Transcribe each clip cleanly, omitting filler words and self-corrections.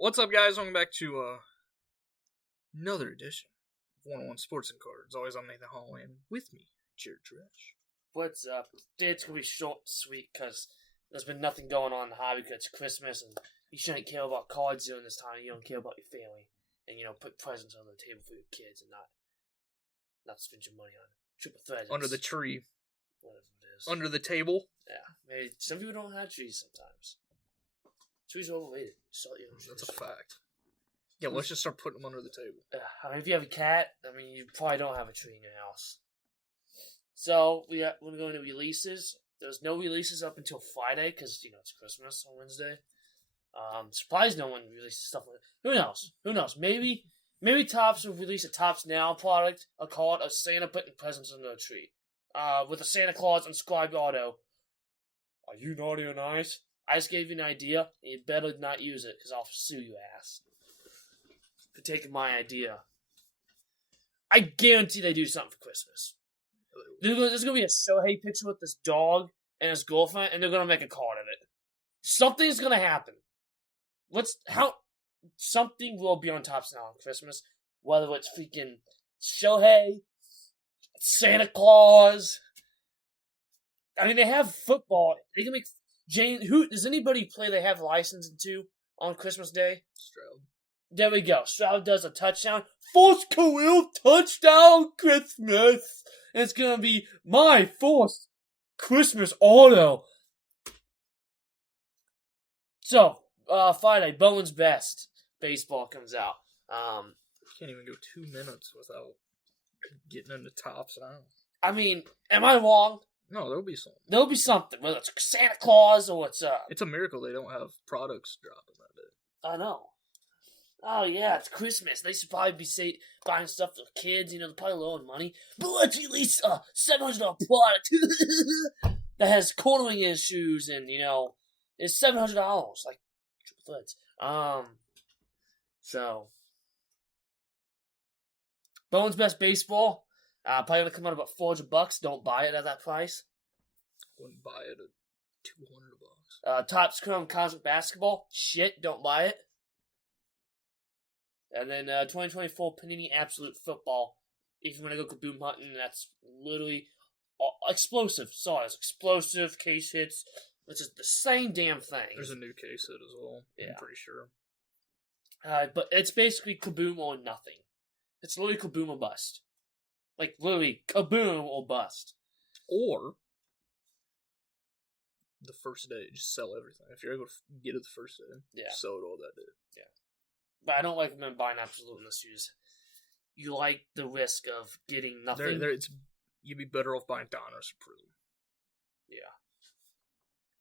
What's up, guys? Welcome back to another edition of 101 Sports and Cards. Always on Nathan Hall, and with me, Jared Trash. What's up? Today it's going to be short and sweet because there's been nothing going on in the hobby because it's Christmas and you shouldn't care about cards during this time. You don't care about your family and, put presents on the table for your kids and not spend your money on triple threats. Under the tree. Whatever it is. Under the table. Yeah. Maybe some people don't have trees sometimes. Trees are overrated. That's a fact. Yeah, let's just start putting them under the table. If you have a cat, you probably don't have a tree in your house. So, we're going to releases. There's no releases up until Friday, because, it's Christmas on Wednesday. Surprised no one releases stuff like that. Who knows? Maybe Topps will release a Topps Now product, a card of Santa putting presents under a tree. With a Santa Claus inscribed auto. Are you naughty or nice? I just gave you an idea, and you better not use it, because I'll sue your ass for taking my idea. I guarantee they do something for Christmas. There's going to be a Shohei picture with this dog and his girlfriend, and they're going to make a card of it. Something's going to happen. Something will be on Topps Now on Christmas, whether it's freaking Shohei, Santa Claus. They have football. They can make does anybody play they have licensed to on Christmas Day? Stroud. There we go. Stroud does a touchdown. First career touchdown Christmas. And it's going to be my first Christmas auto. So, Friday, Bowman's Best baseball comes out. Can't even go 2 minutes without getting into Topps Now. Am I wrong? No, there'll be something. There'll be something, whether it's Santa Claus or it's It's a miracle they don't have products dropping that day. I know. Oh yeah, it's Christmas. They should probably be buying stuff for kids. They're probably low on money. But let's release a $700 product that has cornering issues and is $700 like triple threads. So Bowen's Best Baseball. Probably gonna come out about $400. Don't buy it at that price. Wouldn't buy it at $200. Topps Chrome Cosmic Basketball. Shit, don't buy it. And then 2024 Panini Absolute Football. If you want to go kaboom hunting, that's literally explosive. Sorry, it's explosive case hits, which is the same damn thing. There's a new case hit as well. Yeah. I'm pretty sure. But it's basically kaboom or nothing. It's literally kaboom or bust. Like, literally, kaboom or bust. Or the first day, just sell everything. If you're able to get it the first day, sell it all that day. Yeah. But I don't recommend buying Absolute unless you like the risk of getting nothing. You'd be better off buying Donruss or Prism. Yeah.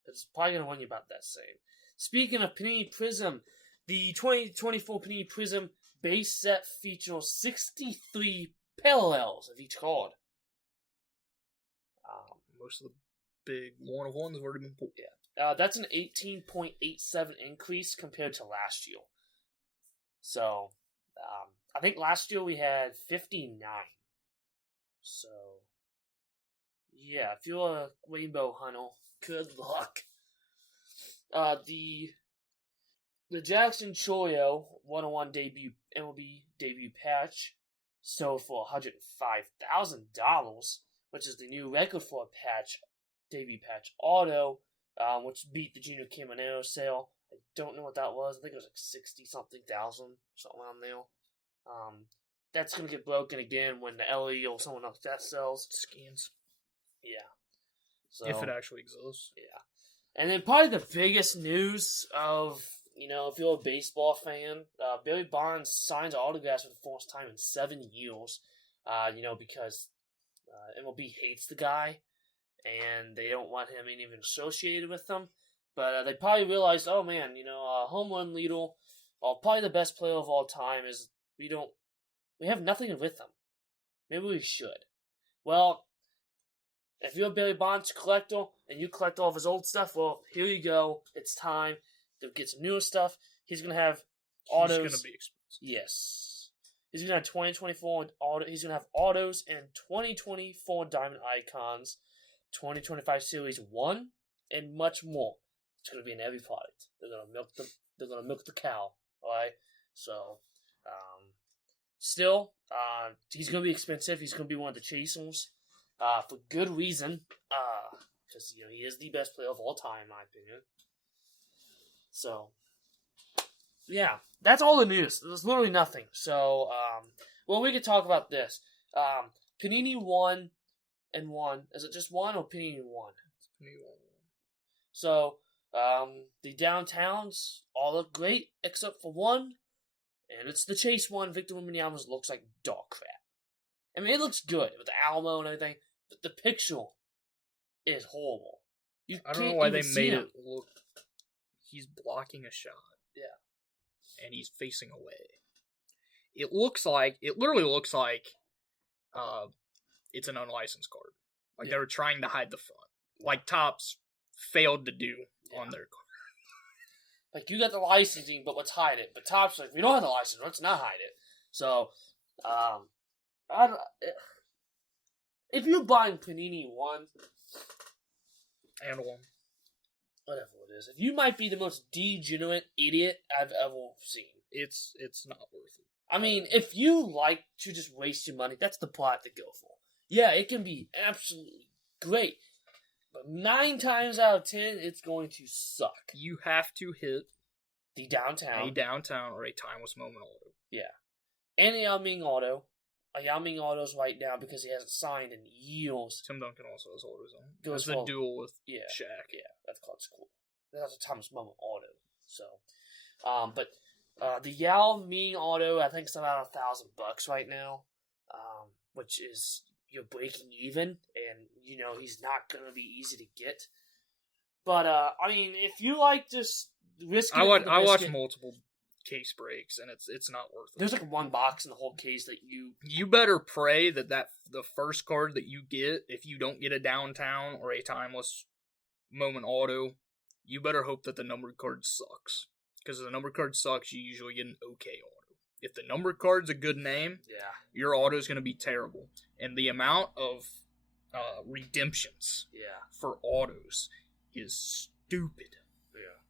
It's probably going to run you about that same. Speaking of Panini Prism, the 2024 Panini Prism base set features 63 parallels of each card. Most of the big one-of-ones have already been pulled. Yeah. That's an 18.87 increase compared to last year. So, I think last year we had 59. So, yeah, if you're a rainbow hunter, good luck. The Jackson Choyo 101 debut MLB debut patch sold for $105,000, which is the new record for a debut patch auto, which beat the Junior Caminero sale. I don't know what that was. I think it was like 60-something thousand, something around there. That's going to get broken again when the LE or someone else that sells. Scans. Yeah. So, if it actually exists. Yeah. And then probably the biggest news of, if you're a baseball fan, Barry Bonds signs autographs for the first time in 7 years, because MLB hates the guy, and they don't want him even associated with them. But they probably realized, oh man, home run leader, probably the best player of all time is we have nothing with him. Maybe we should. Well, if you're a Barry Bonds collector and you collect all of his old stuff, well, here you go. It's time to get some newer stuff. He's gonna have autos. He's gonna be expensive. Yes. He's gonna have 2024 auto. He's gonna have autos and 2024 diamond icons, 2025 Series 1, and much more. It's going to be in every product. They're going to milk the cow Alright? So, still, he's going to be expensive. He's going to be one of the chasers. For good reason. Because, he is the best player of all time, in my opinion. So, yeah. That's all the news. There's literally nothing. So, we could talk about this. Panini 1 and 1. Is it just 1 or Panini 1? Panini 1. So, the downtowns all look great except for one, and it's the Chase one. Victor Wembanyama looks like dog crap. I mean, it looks good with the Alamo and everything, but the picture is horrible. I don't know why they made it look. He's blocking a shot. Yeah. And he's facing away. It literally looks like it's an unlicensed card. Like they were trying to hide the front. Like Topps failed to do on their card. Like, you got the licensing, but let's hide it. But Topps like, we don't have the license, let's not hide it. So, if you're buying Panini 1... And 1. Whatever it is. You might be the most degenerate idiot I've ever seen. It's not worth it. I mean, if you like to just waste your money, that's the plot to go for. Yeah, it can be absolutely great. But 9 times out of 10, it's going to suck. You have to hit the downtown. A downtown or a timeless moment auto. Yeah. And a Yao Ming auto. A Yao Ming auto's right now because he hasn't signed in years. Tim Duncan also has autos on. Goes the duel with Shaq. Yeah, that's cool. That's a timeless moment auto. So, but the Yao Ming auto, I think it's about $1,000 right now, which is you're breaking even, and he's not gonna be easy to get. But I mean, if you like just risking, I watch multiple case breaks, and it's not worth it. There's like one box in the whole case that you better pray that the first card that you get, if you don't get a downtown or a timeless moment auto, you better hope that the numbered card sucks. Because if the numbered card sucks, you usually get an okay auto. If the numbered card's a good name, your auto is going to be terrible. And the amount of redemptions for autos is stupid. Yeah.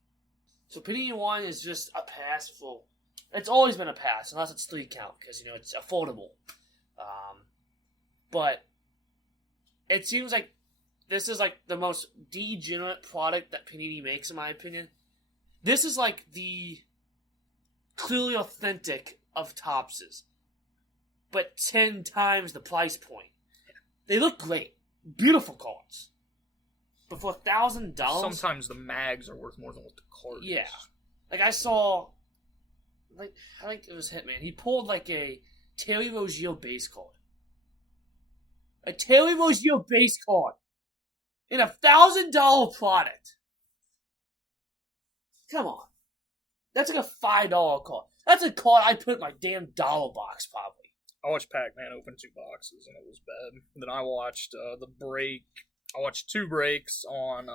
So Panini 1 is just a pass for... It's always been a pass, unless it's 3 count, because, it's affordable. But it seems like this is like the most degenerate product that Panini makes, in my opinion. This is like the clearly authentic of Topps's, but 10 times the price point. They look great. Beautiful cards. But for $1,000... Sometimes the mags are worth more than what the card is. Like, I saw... I think it was Hitman. He pulled like a Terry Rozier base card. A Terry Rozier base card. In a $1,000 product. Come on. That's like a $5 card. That's a card I put in my damn dollar box, probably. I watched Pac-Man open 2 boxes, and it was bad. Then I watched the break. I watched 2 breaks on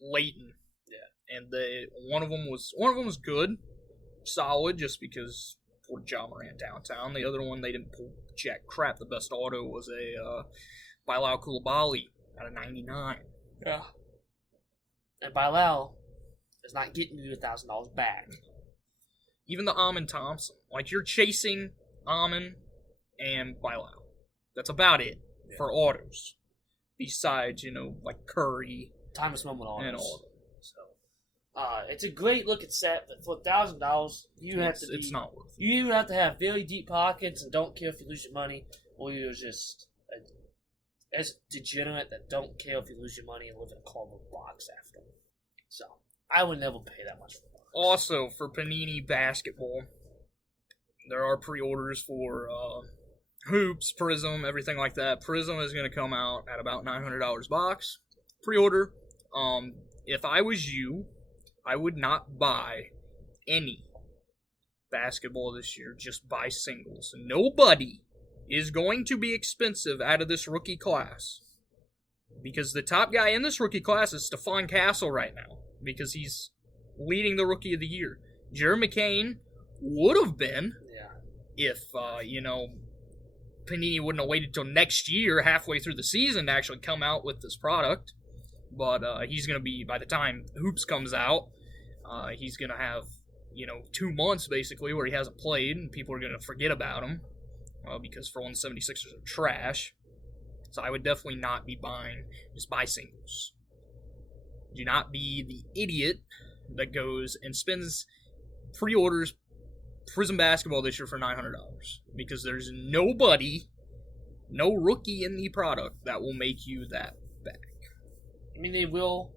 Leighton. Yeah. And one of them was good, solid, just because pulled John Morant downtown. The other one, they didn't pull jack crap. The best auto was a Bilal Coulibaly out of 99. Yeah. And Bilal is not getting you $1,000 back. Even the Amon Thompson. Like, you're chasing Amon and Bilal. That's about it for autos. Besides, like Curry. Timeless moment autos. And all of them. So, it's a great looking set, but for $1,000, it's not worth it. You have to have very deep pockets and don't care if you lose your money, or you're just as degenerate that don't care if you lose your money and live in a cardboard box after. So, I would never pay that much for it. Also, for Panini Basketball, there are pre-orders for Hoops, Prism, everything like that. Prism is going to come out at about $900 box. Pre-order. If I was you, I would not buy any basketball this year. Just buy singles. Nobody is going to be expensive out of this rookie class. Because the top guy in this rookie class is Stephon Castle right now. Because he's leading the Rookie of the Year. Jerry McCain would have been if, Panini wouldn't have waited till next year, halfway through the season, to actually come out with this product. But he's going to be, by the time Hoops comes out, He's going to have, 2 months basically where he hasn't played, and people are going to forget about him because for one, 76ers are trash. So I would definitely not be buying. Just buy singles. Do not be the idiot that goes and pre-orders Prism basketball this year for $900 because there's no rookie in the product that will make you that back. I mean, they will.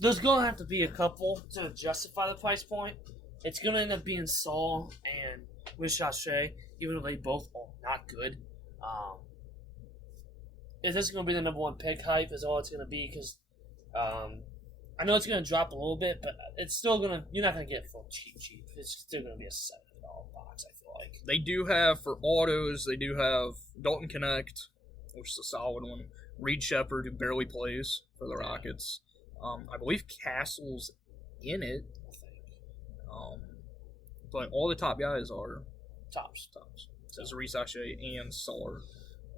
There's going to have to be a couple to justify the price point. It's going to end up being Saul and Wishache, even though they both are not good. If this is going to be the number one pick hype, is all it's going to be because I know it's going to drop a little bit, but it's still going to. You're not going to get it for cheap. It's still going to be a $700 box, I feel like. They do have, for autos, they do have Dalton Connect, which is a solid one. Reed Shepard, who barely plays for the Rockets. I believe Castle's in it. I think. But all the top guys are Tops. So Risache and Sar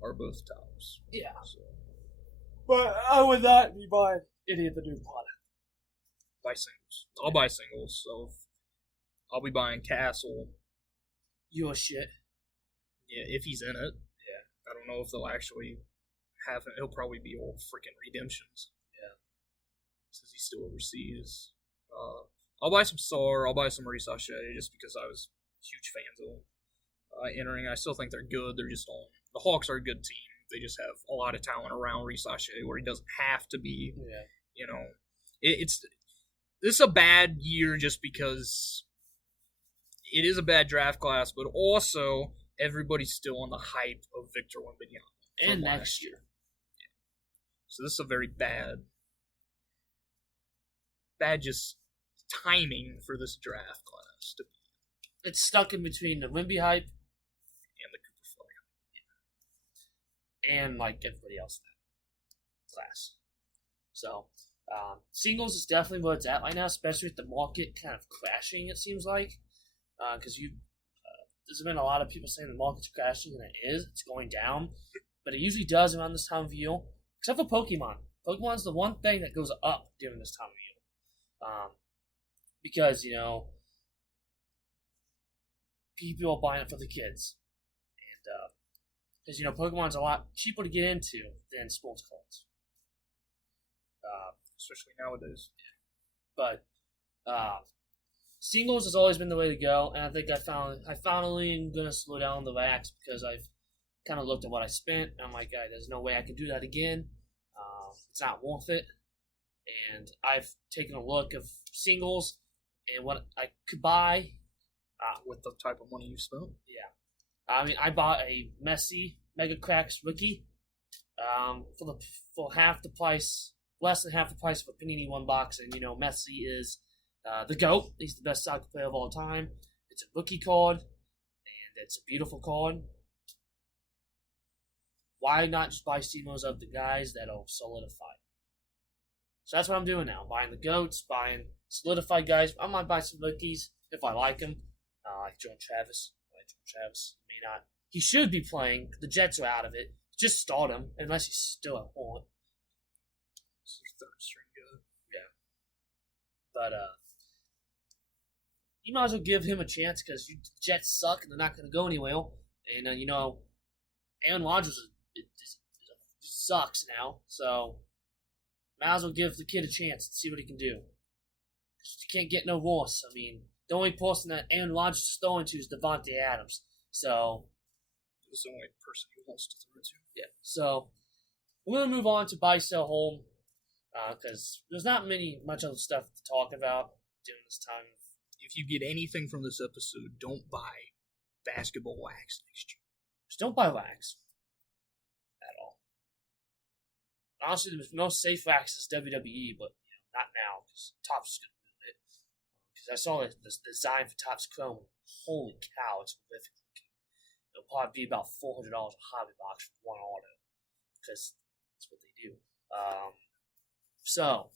are both tops. Yeah. So. But I would not be buying any of the new product. Buy singles. I'll buy singles, so I'll be buying Castle. Your shit. Yeah, if he's in it. Yeah. I don't know if they'll actually have him. He'll probably be all freaking redemptions. Yeah. Since he's still overseas. I'll buy some Sar. I'll buy some Risache just because I was huge fans of them. Entering, I still think they're good. They're just on. The Hawks are a good team. They just have a lot of talent around Risache where he doesn't have to be. Yeah. This is a bad year just because it is a bad draft class, but also everybody's still on the hype of Victor Wembanyama. And next year. Yeah. So this is a very bad just timing for this draft class to be. It's stuck in between the Wemby hype and the Cooper Flag. And like everybody else in that class. So singles is definitely where it's at right now, especially with the market kind of crashing, it seems like. Because there's been a lot of people saying the market's crashing, and it is. It's going down. But it usually does around this time of year, except for Pokemon. Pokemon's the one thing that goes up during this time of year. Because, people are buying it for the kids. And, because, Pokemon's a lot cheaper to get into than sports cards. Especially nowadays. But singles has always been the way to go, and I think I finally am gonna slow down the racks because I've kind of looked at what I spent, and I'm like, there's no way I can do that again. It's not worth it. And I've taken a look of singles and what I could buy with the type of money you spent. Yeah, I mean, I bought a Messi Mega Cracks rookie for half the price. Less than half the price of a Panini one box, and Messi is the GOAT. He's the best soccer player of all time. It's a rookie card, and it's a beautiful card. Why not just buy Steamos of the guys that are solidified? So that's what I'm doing now. Buying the GOATs, buying solidified guys. I might buy some rookies if I like them. Like Jordan Travis. May not. He should be playing. The Jets are out of it. Just start him, unless he's still at home. Third string good. Yeah. But you might as well give him a chance because the Jets suck and they're not going to go anywhere. And Aaron Rodgers sucks now, so might as well give the kid a chance and see what he can do. You can't get no worse. I mean, the only person that Aaron Rodgers is throwing to is Devontae Adams. So he's the only person he wants to throw to. Yeah. So we're gonna move on to buy, sell, hold. Because there's not much other stuff to talk about during this time. If you get anything from this episode, don't buy basketball wax next year. Just don't buy wax at all. Honestly, the most safe wax is WWE, but not now because Topps is going to ruin it. Because I saw the design for Topps Chrome. Holy cow, it's horrific looking. It'll probably be about $400 a hobby box for one auto because that's what they do. So,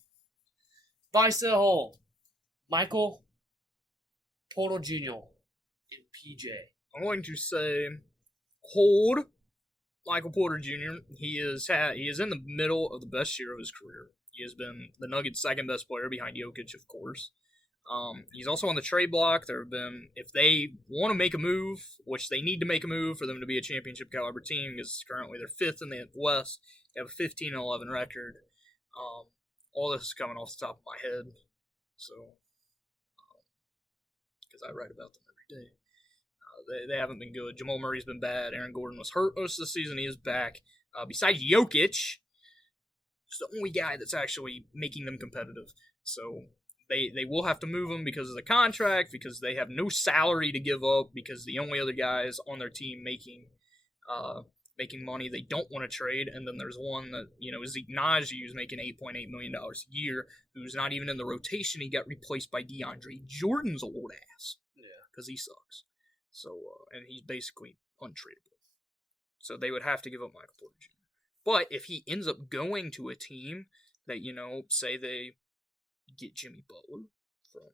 buy, sell, hold. Michael Porter Jr. in PJ. I'm going to say hold Michael Porter Jr. He is in the middle of the best year of his career. He has been the Nuggets' second best player behind Jokic, of course. He's also on the trade block. There have been, if they want to make a move, which they need to make a move for them to be a championship caliber team, because currently they're fifth in the West. They have a 15-11 record. All this is coming off the top of my head, so because I write about them every day. They haven't been good. Jamal Murray's been bad. Aaron Gordon was hurt most of the season. He is back. Besides Jokic, he's the only guy that's actually making them competitive. So they will have to move him because of the contract, because they have no salary to give up, because the only other guys on their team making money they don't want to trade. And then there's one that, Zeke Naji, who's making $8.8 million a year, who's not even in the rotation. He got replaced by DeAndre Jordan's old ass. Yeah. Because he sucks. So, and he's basically untradeable. So they would have to give up Michael Porter Jr. But if he ends up going to a team that, say they get Jimmy Butler from,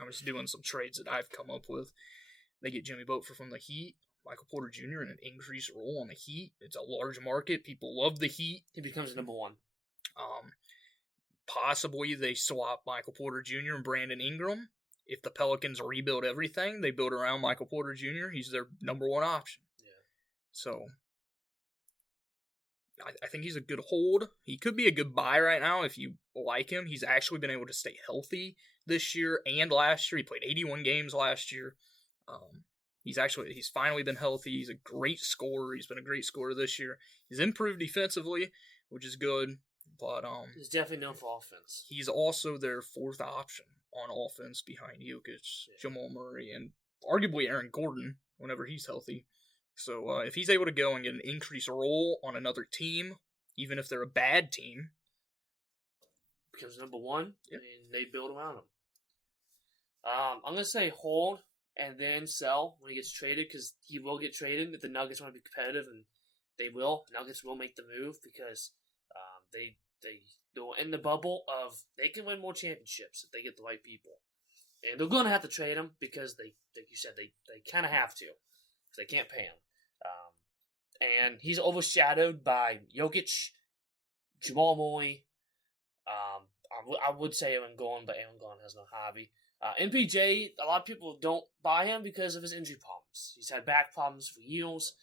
I'm just doing some trades that I've come up with. They get Jimmy Butler from the Heat, Michael Porter Jr. in an increased role on the Heat. It's a large market. People love the Heat. He becomes number one. Possibly they swap Michael Porter Jr. and Brandon Ingram. If the Pelicans rebuild everything, they build around Michael Porter Jr. He's their number one option. Yeah. So I think he's a good hold. He could be a good buy right now if you like him. He's actually been able to stay healthy this year and last year. He played 81 games last year. He's finally been healthy. He's a great scorer. He's been a great scorer this year. He's improved defensively, which is good. But he's definitely known for offense. He's also their fourth option on offense behind Jokic, Jamal Murray, and arguably Aaron Gordon whenever he's healthy. So if he's able to go and get an increased role on another team, even if they're a bad team, becomes number one, and they build around him. I'm going to say hold and then sell when he gets traded, because he will get traded if the Nuggets want to be competitive, and they will. Nuggets will make the move because they're in the bubble of they can win more championships if they get the right people. And they're going to have to trade him because they, like you said, they kind of have to because they can't pay him. And he's overshadowed by Jokic, Jamal Murray. I would say Aaron Gordon, but Aaron Gordon has no hobby. MPJ, a lot of people don't buy him because of his injury problems. He's had back problems for years.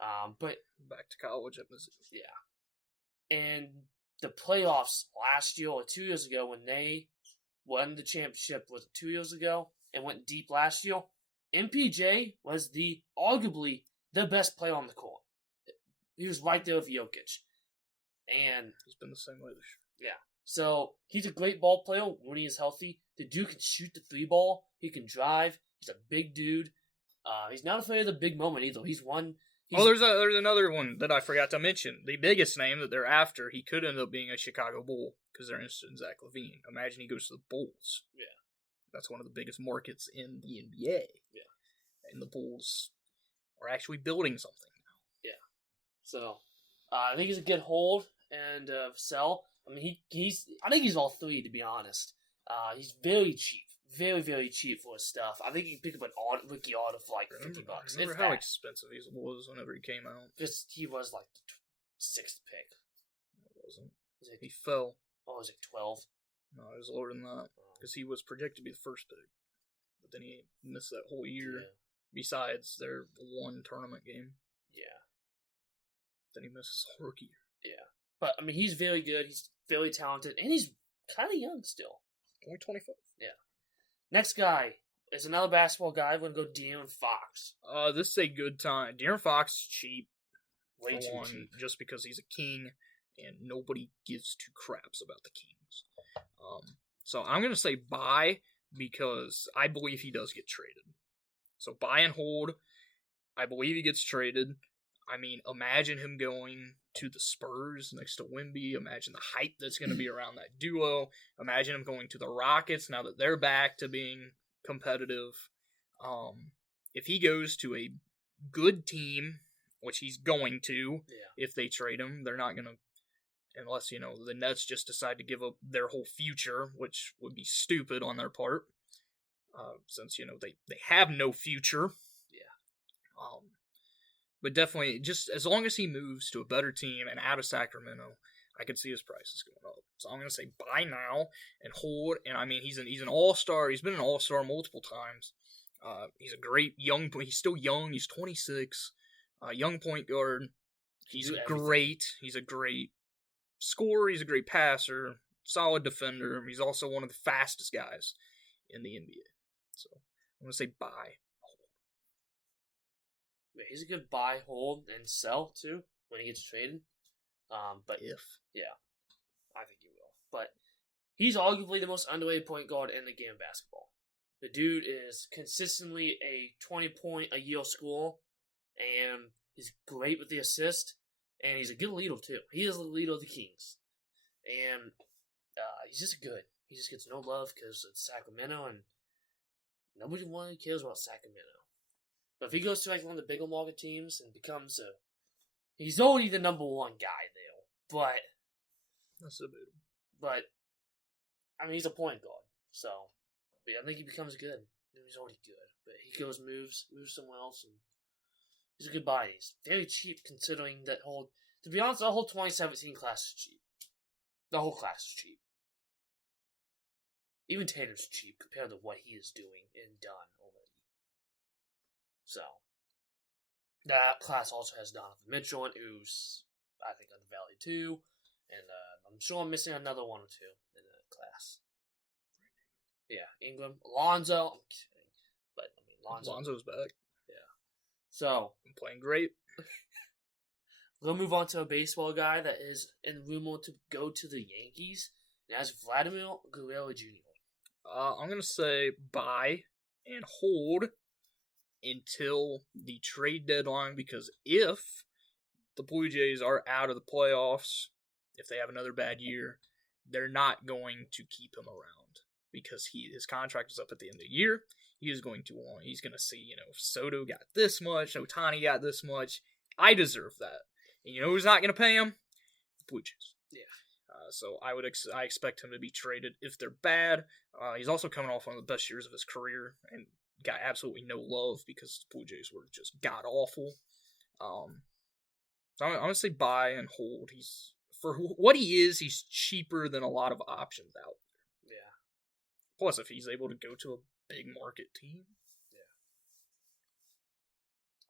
But back to college at Mizzou. Yeah. And the playoffs last year or 2 years ago when they won the championship, was it 2 years ago, and went deep last year, MPJ was arguably the best player on the court. He was right there with Jokic. And he's been the same way this year. Yeah. So he's a great ball player when he is healthy. The dude can shoot the three ball. He can drive. He's a big dude. He's not afraid of the big moment either. There's another one that I forgot to mention. The biggest name that they're after, he could end up being a Chicago Bull because they're interested in Zach LaVine. Imagine he goes to the Bulls. Yeah. That's one of the biggest markets in the NBA. Yeah. And the Bulls are actually building something now. Yeah. So, I think he's a good hold and sell. I mean, I think he's all three, to be honest. He's very cheap. Very, very cheap for his stuff. I think you can pick up an rookie auto for like $50. Remember how expensive he was whenever he came out? Just he was like the sixth pick. It wasn't. He fell. Oh, was it 12? No, it was lower than that. Because he was projected to be the first pick. But then he missed that whole year. Yeah. Besides their one tournament game. Yeah. Then he missed his whole rookie year. Yeah. But, I mean, he's very good. He's very talented. And he's kind of young still. Only 25. Yeah. Next guy is another basketball guy. We're going to go De'Aaron Fox. This is a good time. De'Aaron Fox is cheap. Way too cheap. Just because he's a king, and nobody gives two craps about the Kings. So I'm going to say buy, because I believe he does get traded. So buy and hold. I believe he gets traded. I mean, imagine him going to the Spurs next to Wemby. Imagine the hype that's going to be around that duo. Imagine him going to the Rockets now that they're back to being competitive. If he goes to a good team, which he's going to, if they trade him, they're not going to, unless, the Nets just decide to give up their whole future, which would be stupid on their part, since, they have no future. But definitely, just as long as he moves to a better team and out of Sacramento, I could see his prices going up. So I'm going to say buy now and hold. And I mean, he's an all-star. He's been an all-star multiple times. He's a great young. He's still young. He's 26. Young point guard. He's great. He's a great scorer. He's a great passer. Solid defender. He's also one of the fastest guys in the NBA. So I'm going to say buy. He's a good buy, hold, and sell too when he gets traded. But I think he will. But he's arguably the most underrated point guard in the game of basketball. The dude is consistently a 20-point-a-year scorer, and he's great with the assist, and he's a good leader too. He is the leader of the Kings, and he's just good. He just gets no love because it's Sacramento, and nobody really cares about Sacramento. But if he goes to like one of the bigger market teams and becomes he's already the number one guy there. But that's debatable. But I mean, he's a point guard, so I think he becomes good. He's already good, but he moves somewhere else, and he's a good buy. He's very cheap considering that whole. To be honest, the whole 2017 class is cheap. The whole class is cheap. Even Tatum's cheap compared to what he is doing and done already. So, that class also has Donovan Mitchell, who's, I think, undervalued too. And I'm sure I'm missing another one or two in that class. Yeah, Ingram. Lonzo. I'm kidding. But, I mean, Lonzo's back. Yeah. So. I'm playing great. We'll move on to a baseball guy that is in rumor to go to the Yankees. And that's Vladimir Guerrero Jr. I'm going to say buy and hold until the trade deadline, because if the Blue Jays are out of the playoffs, if they have another bad year, they're not going to keep him around because his contract is up at the end of the year. He's going to see, Soto got this much, Ohtani got this much. I deserve that. And you know who's not going to pay him? The Blue Jays. Yeah. So I expect him to be traded if they're bad. He's also coming off one of the best years of his career and got absolutely no love because the Blue Jays were just god awful. So I'm going to say buy and hold. For what he is, he's cheaper than a lot of options out there. Yeah. Plus, if he's able to go to a big market team.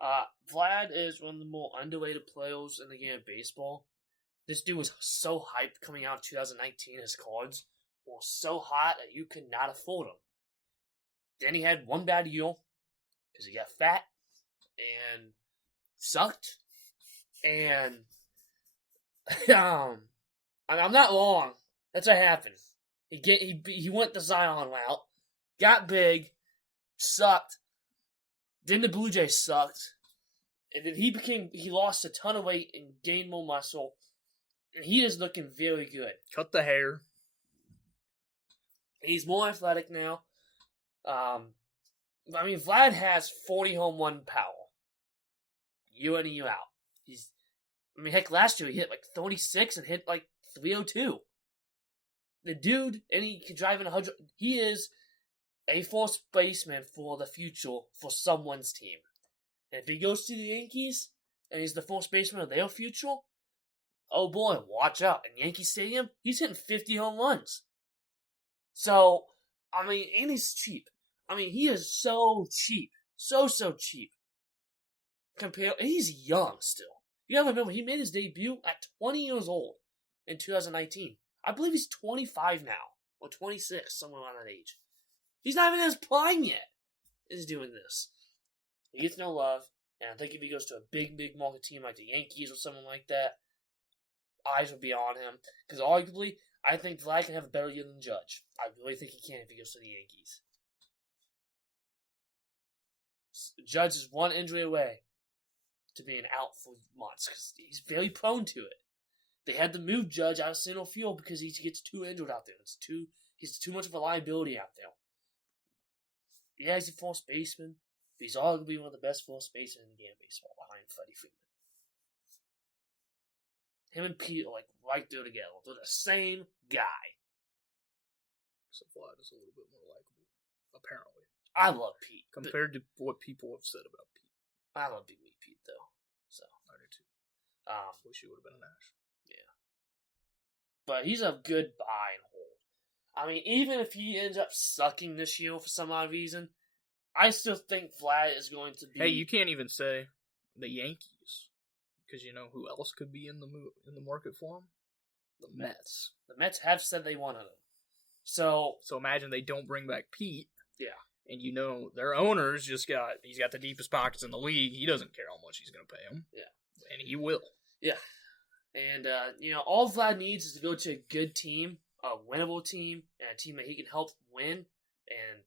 Yeah. Vlad is one of the more underrated players in the game of baseball. This dude was so hyped coming out of 2019. His cards were so hot that you could not afford them. Then he had one bad year because he got fat and sucked. And I'm not wrong. That's what happened. He went the Zion route, got big, sucked. Then the Blue Jays sucked, and then he lost a ton of weight and gained more muscle, and he is looking very good. Cut the hair. He's more athletic now. Vlad has 40 home run power, year in and year out. Heck, last year he hit like 36 and hit like 302. The dude, and he can drive in 100. He is a first baseman for the future for someone's team. And if he goes to the Yankees and he's the first baseman of their future, oh boy, watch out. In Yankee Stadium, he's hitting 50 home runs. So, and he's cheap. He is so cheap. So cheap. He's young still. You gotta remember, he made his debut at 20 years old in 2019. I believe he's 25 now, or 26, somewhere around that age. He's not even in his prime yet. He's doing this. He gets no love, and I think if he goes to a big market team like the Yankees or someone like that, eyes will be on him. Because arguably, I think Vlad can have a better year than Judge. I really think he can if he goes to the Yankees. Judge is one injury away to being out for months because he's very prone to it. They had to move Judge out of center field because he gets too injured out there. He's too much of a liability out there. Yeah, he's a first baseman, but he's arguably one of the best first basemen in the game of baseball behind Freddie Freeman. Him and Pete are like right there together. They're the same guy. So Vlad is a little bit more likable, apparently. I love Pete. Compared to what people have said about Pete. I love Big Meat Pete, though. So I do too. Wish he would have been an Ash. Yeah. but he's a good buy and hold. I mean, even if he ends up sucking this year for some odd reason, I still think Vlad is going to be. Hey, you can't even say the Yankees, because you know who else could be in the market for him? The Mets. The Mets have said they wanted him. So imagine they don't bring back Pete. Yeah. And you know their owner's he's got the deepest pockets in the league. He doesn't care how much he's going to pay him. Yeah. And he will. Yeah. And all Vlad needs is to go to a good team, a winnable team, and a team that he can help win. And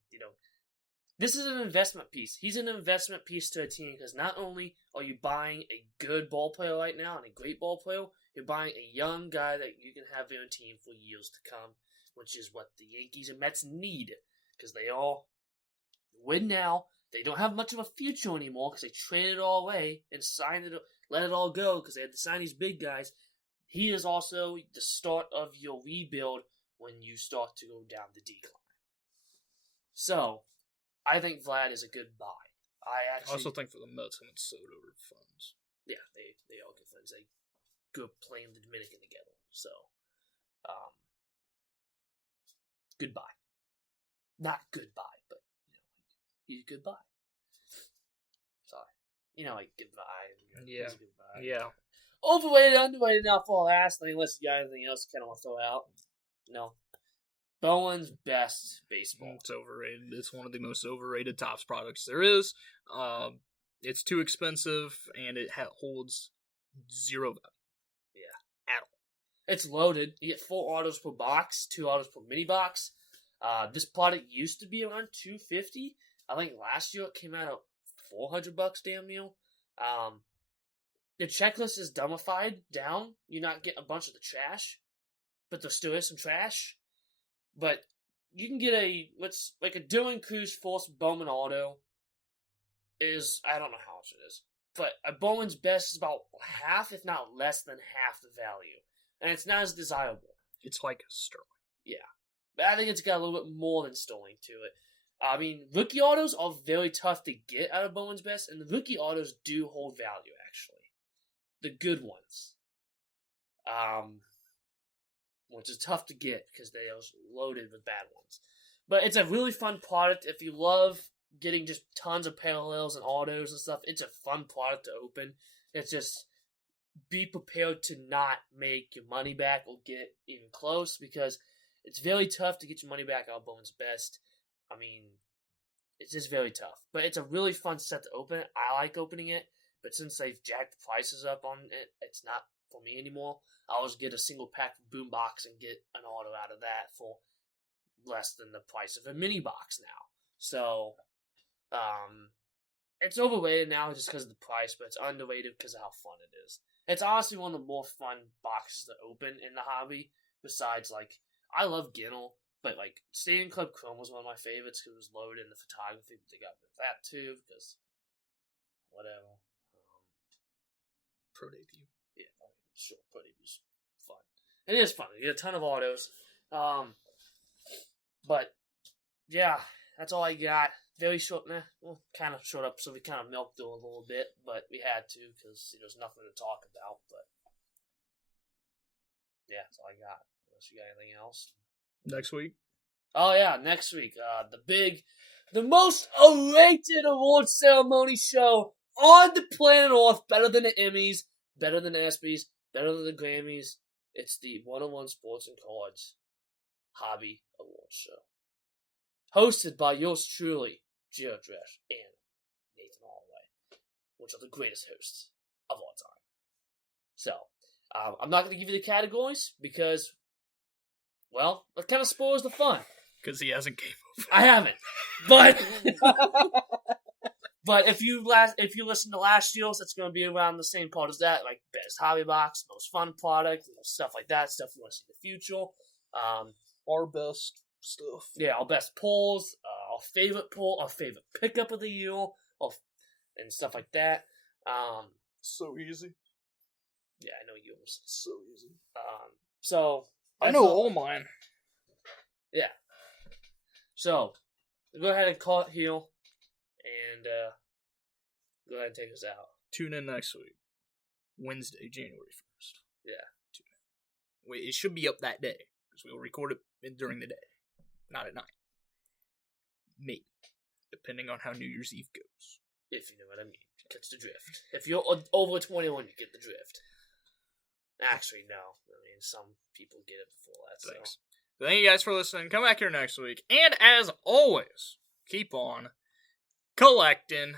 this is an investment piece. He's an investment piece to a team because not only are you buying a good ball player right now and a great ball player, you're buying a young guy that you can have in your team for years to come, which is what the Yankees and Mets need because they all win now. They don't have much of a future anymore because they traded it all away and let it all go because they had to sign these big guys. He is also the start of your rebuild when you start to go down the decline. So, I think Vlad is a good buy. I also think for the Mets, him and Soto are funds. Yeah, they all good friends. They grew up playing the Dominican together. So, goodbye. Not goodbye, but he's a good buy. Sorry, goodbye. Yeah, goodbye. yeah. Overrated, underrated, not for last. Unless you got anything else you kind of want to throw out. No. Bowen's best baseball. It's overrated. It's one of the most overrated Topps products there is. It's too expensive, and it holds zero value. Yeah. At all. It's loaded. You get 4 autos per box, 2 autos per mini box. This product used to be around $250. I think last year it came out at $400 damn near. The checklist is dumbified down. You're not getting a bunch of the trash, but there still is some trash. But you can get a Dylan Cruz Force Bowman auto is, I don't know how much it is, but a Bowman's best is about half, if not less than half the value. And it's not as desirable. It's like Sterling. Yeah. But I think it's got a little bit more than Sterling to it. I mean, rookie autos are very tough to get out of Bowman's best, and the rookie autos do hold value, actually. The good ones. Which is tough to get because they are loaded with bad ones. But it's a really fun product. If you love getting just tons of parallels and autos and stuff, it's a fun product to open. It's just be prepared to not make your money back or get even close because it's very tough to get your money back out of Bowman's best. I mean, it's just very tough. But it's a really fun set to open. I like opening it. But since they've jacked the prices up on it, it's not for me anymore. I always get a single pack of Boombox and get an auto out of that for less than the price of a mini box now. So, it's overrated now just because of the price, but it's underrated because of how fun it is. It's honestly one of the more fun boxes to open in the hobby. Besides, I love Ginnell, but Stadium Club Chrome was one of my favorites because it was loaded in the photography, but they got rid of that too because whatever. Pro debut. Yeah, sure, Pro debu's fun. It is fun. You get a ton of autos. But yeah, that's all I got. Very short, kind of short up, so we kind of milked through a little bit, but we had to because there's nothing to talk about. But yeah, that's all I got. Unless you got anything else. Next week. Oh yeah, next week. The most awaited award ceremony show on the planet Earth, better than the Emmys, better than the ESPYs, better than the Grammys. It's the 101 Sports and Cards Hobby Awards Show. Hosted by yours truly, Jared Dresch and Nathan Holloway, which are the greatest hosts of all time. So, I'm not going to give you the categories because, well, it kind of spoils the fun. Because he hasn't came over. I haven't. But... But if you listen to last year's, it's going to be around the same part as that, like best hobby box, most fun product, stuff like that, stuff we want to see in the future. Our best stuff. Yeah, our best pulls, our favorite pull, our favorite pickup of the year, and stuff like that. So easy. Yeah, I know yours. So easy. So I know all mine. Yeah. So go ahead and call it here. And go ahead and take us out. Tune in next week. Wednesday, January 1st. Yeah. Tune It should be up that day, because we'll record it during the day, not at night. Maybe, depending on how New Year's Eve goes. If you know what I mean. Catch the drift. If you're over 21, you get the drift. Actually, no. I mean, some people get it before that. Thanks. So thank you guys for listening. Come back here next week. And as always, keep on collecting.